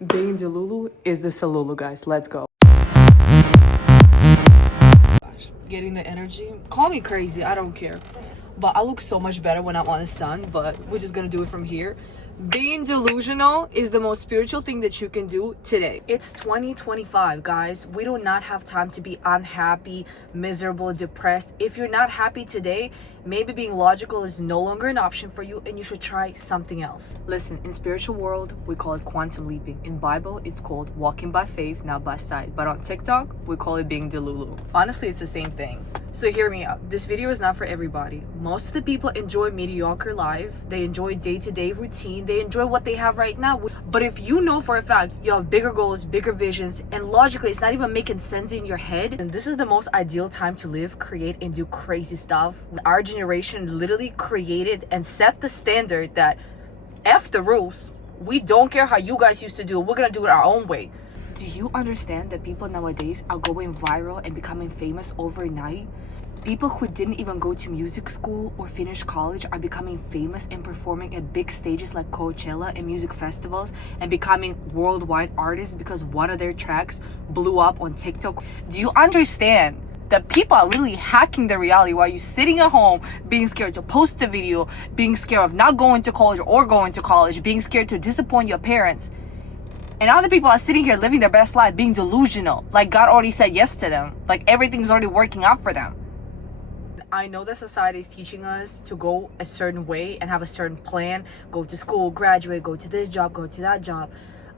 Being delulu is the salulu, guys. Let's go. Getting the energy. Call me crazy, I don't care. But I look so much better when I'm on the sun, but we're just gonna do it from here. Being delusional is the most spiritual thing that you can do today. It's 2025, guys. We do not have time to be unhappy, miserable, depressed. If you're not happy today, maybe being logical is no longer an option for you and you should try something else. Listen, in spiritual world, we call it quantum leaping. In Bible, it's called walking by faith, not by sight. But on TikTok, we call it being delulu. Honestly, it's the same thing. So hear me out. This video is not for everybody. Most of the people enjoy mediocre life. They enjoy day-to-day routine. They enjoy what they have right now. But if you know for a fact you have bigger goals, bigger visions, and logically it's not even making sense in your head, then this is the most ideal time to live, create, and do crazy stuff. Our generation literally created and set the standard that F the rules. We don't care how you guys used to do it. We're gonna do it our own way. Do you understand that people nowadays are going viral and becoming famous overnight? People who didn't even go to music school or finish college are becoming famous and performing at big stages like Coachella and music festivals and becoming worldwide artists because one of their tracks blew up on TikTok. Do you understand that people are literally hacking the reality while you're sitting at home, being scared to post a video, being scared of not going to college or going to college, being scared to disappoint your parents? And other people are sitting here living their best life, being delusional, like God already said yes to them, like everything's already working out for them. I know that society is teaching us to go a certain way and have a certain plan, go to school, graduate, go to this job, go to that job.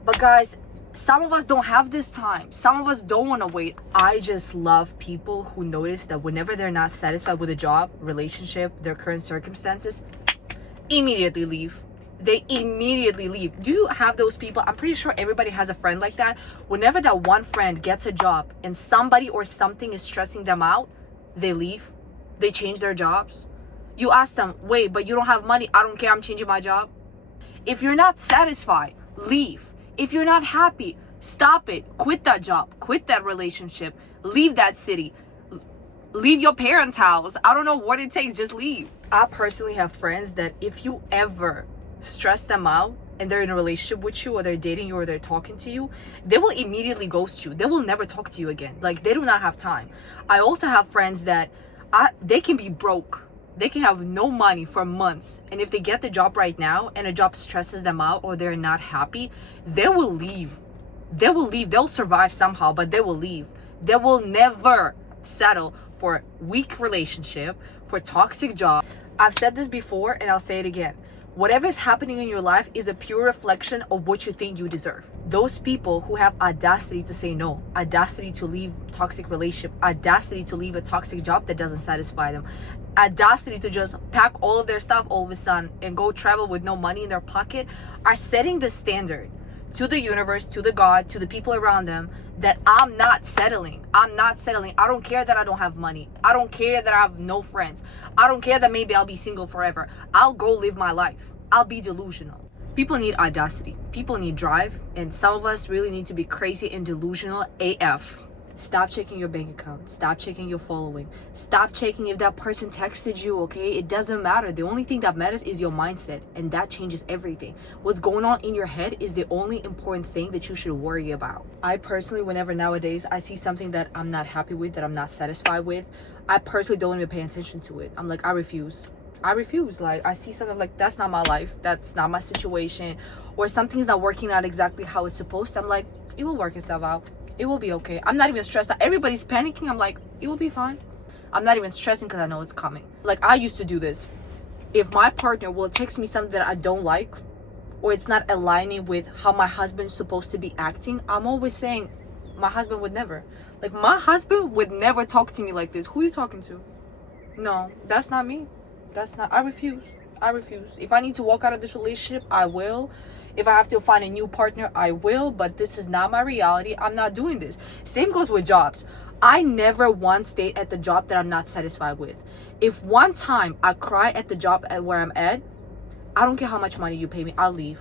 But guys, some of us don't have this time. Some of us don't want to wait. I just love people who notice that whenever they're not satisfied with a job, relationship, their current circumstances, immediately leave. They immediately leave. Do you have those people? I'm pretty sure everybody has a friend like that. Whenever that one friend gets a job and somebody or something is stressing them out, they leave. They change their jobs. You ask them, wait, but you don't have money. I don't care. I'm changing my job. If you're not satisfied, leave. If you're not happy, stop it. Quit that job. Quit that relationship. Leave that city. Leave your parents' house. I don't know what it takes. Just leave. I personally have friends that if you ever stress them out and they're in a relationship with you or they're dating you or they're talking to you, they will immediately ghost you. They will never talk to you again. Like, they do not have time. I also have friends that they can be broke. They can have no money for months. And if they get the job right now and a job stresses them out or they're not happy, they will leave. They will leave. They'll survive somehow, but they will leave. They will never settle for weak relationship, for toxic job. I've said this before and I'll say it again. Whatever is happening in your life is a pure reflection of what you think you deserve. Those people who have audacity to say no, audacity to leave toxic relationship, audacity to leave a toxic job that doesn't satisfy them, audacity to just pack all of their stuff all of a sudden and go travel with no money in their pocket, are setting the standard to the universe, to the God, to the people around them, that I'm not settling. I'm not settling. I don't care that I don't have money. I don't care that I have no friends. I don't care that maybe I'll be single forever. I'll go live my life. I'll be delusional. People need audacity. People need drive. And some of us really need to be crazy and delusional AF. Stop checking your bank account. Stop checking your following. Stop checking if that person texted you, okay? It doesn't matter. The only thing that matters is your mindset, and that changes everything. What's going on in your head is the only important thing that you should worry about. I personally, whenever nowadays I see something that I'm not happy with, that I'm not satisfied with, I personally don't even pay attention to it. I'm like, I refuse. Like, I see something like, that's not my life. That's not my situation. Or something's not working out exactly how it's supposed to. I'm like, it will work itself out. It will be okay. I'm not even stressed out. Everybody's panicking. I'm like, it will be fine. I'm not even stressing because I know it's coming. Like, I used to do this. If my partner will text me something that I don't like, or it's not aligning with how my husband's supposed to be acting, I'm always saying, my husband would never. Like, my husband would never talk to me like this. Who are you talking to? No, that's not me. I refuse. If I need to walk out of this relationship, I will. If I have to find a new partner, I will, but this is not my reality. I'm not doing this. Same goes with jobs. I never once stayed at the job that I'm not satisfied with. If one time I cry at the job at where I'm at, I don't care how much money you pay me, I'll leave.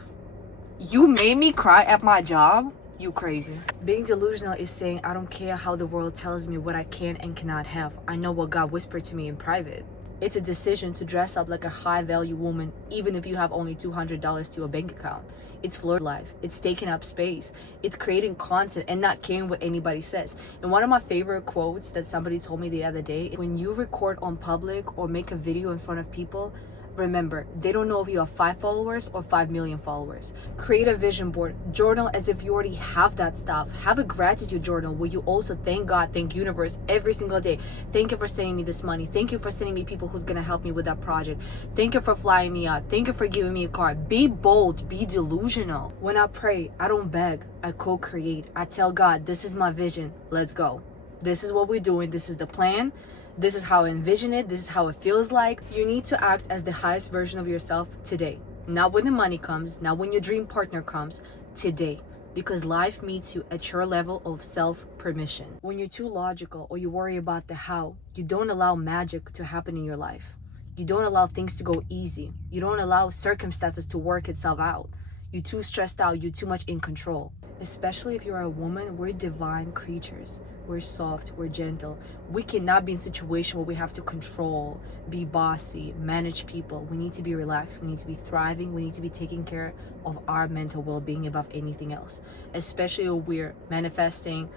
You made me cry at my job? You crazy. Being delusional is saying, I don't care how the world tells me what I can and cannot have. I know what God whispered to me in private. It's a decision to dress up like a high value woman, even if you have only $200 to your bank account. It's floor life. It's taking up space. It's creating content and not caring what anybody says. And one of my favorite quotes that somebody told me the other day, when you record on public or make a video in front of people, remember, they don't know if you have 5 followers or 5 million followers. Create a vision board. Journal as if you already have that stuff. Have a gratitude journal where you also thank God, thank universe every single day. Thank you for sending me this money. Thank you for sending me people who's going to help me with that project. Thank you for flying me out. Thank you for giving me a car. Be bold. Be delusional. When I pray, I don't beg. I co-create. I tell God, this is my vision. Let's go. This is what we're doing. This is the plan. This is how I envision it. This is how it feels like. You need to act as the highest version of yourself today. Not when the money comes, not when your dream partner comes, today. Because life meets you at your level of self-permission. When you're too logical or you worry about the how, you don't allow magic to happen in your life. You don't allow things to go easy. You don't allow circumstances to work itself out. You're too stressed out. You're too much in control. Especially if you're a woman, we're divine creatures. We're soft, we're gentle. We cannot be in a situation where we have to control, be bossy, manage people. We need to be relaxed. We need to be thriving. We need to be taking care of our mental well-being above anything else. Especially when we're manifesting,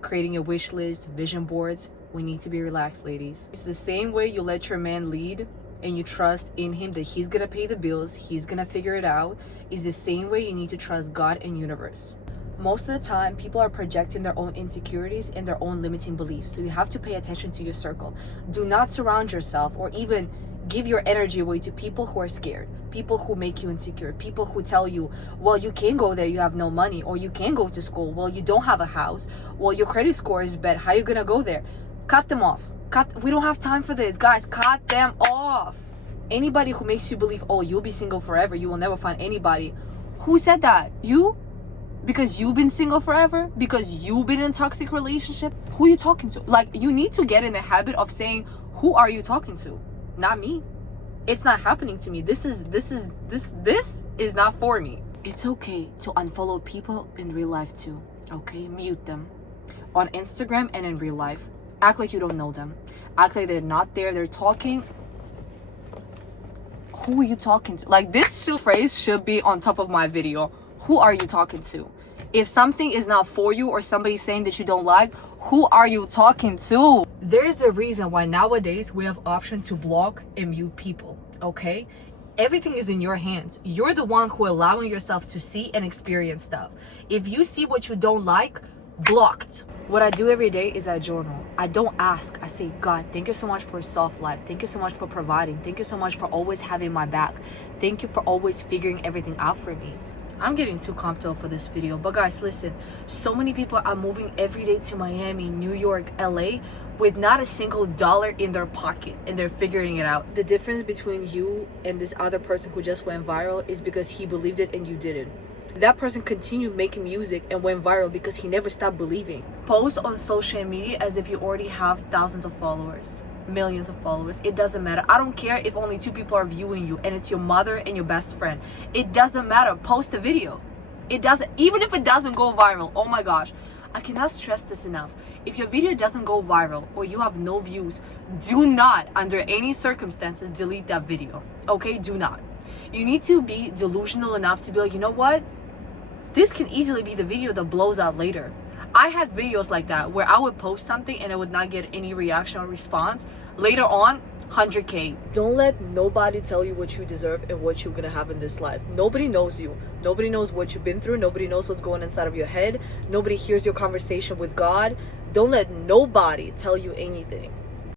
creating a wish list, vision boards. We need to be relaxed, ladies. It's the same way you let your man lead and you trust in him that he's gonna pay the bills, he's gonna figure it out. Is the same way you need to trust God and universe. Most of the time, people are projecting their own insecurities and their own limiting beliefs. So you have to pay attention to your circle. Do not surround yourself or even give your energy away to people who are scared, people who make you insecure, people who tell you, well, you can't go there, you have no money, or you can't go to school, well, you don't have a house, well, your credit score is bad, how are you gonna go there? Cut them off. We don't have time for this, guys. Cut them off. Anybody who makes you believe, oh, you'll be single forever, you will never find anybody. Who said that? You? Because you've been single forever? Because you've been in a toxic relationship? Who are you talking to? Like, you need to get in the habit of saying, who are you talking to? Not me. It's not happening to me. This is not for me. It's okay to unfollow people in real life too. Okay? Mute them. On Instagram and in real life. Act like you don't know them. Act like they're not there. They're talking. Who are you talking to? Like, this phrase should be on top of my video. Who are you talking to? If something is not for you or somebody's saying that you don't like, who are you talking to? There's a reason why nowadays we have option to block and mute people, okay? Everything is in your hands. You're the one who allowing yourself to see and experience stuff. If you see what you don't like, blocked. What I do every day is I journal. I don't ask. I say, God, thank you so much for a soft life. Thank you so much for providing. Thank you so much for always having my back. Thank you for always figuring everything out for me. I'm getting too comfortable for this video, but guys, listen, so many people are moving every day to Miami, New York, LA with not a single dollar in their pocket, and they're figuring it out. The difference between you and this other person who just went viral is because he believed it and you didn't. That person continued making music and went viral because he never stopped believing. Post on social media as if you already have thousands of followers, millions of followers. It doesn't matter. I don't care if only 2 people are viewing you and it's your mother and your best friend. It doesn't matter. Post a video. It doesn't, even if it doesn't go viral. Oh my gosh, I cannot stress this enough. If your video doesn't go viral or you have no views, do not under any circumstances delete that video. Okay, do not. You need to be delusional enough to be like, you know what, this can easily be the video that blows out later. I had videos like that where I would post something and I would not get any reaction or response. Later on, 100K. Don't let nobody tell you what you deserve and what you're gonna have in this life. Nobody knows you. Nobody knows what you've been through. Nobody knows what's going inside of your head. Nobody hears your conversation with God. Don't let nobody tell you anything.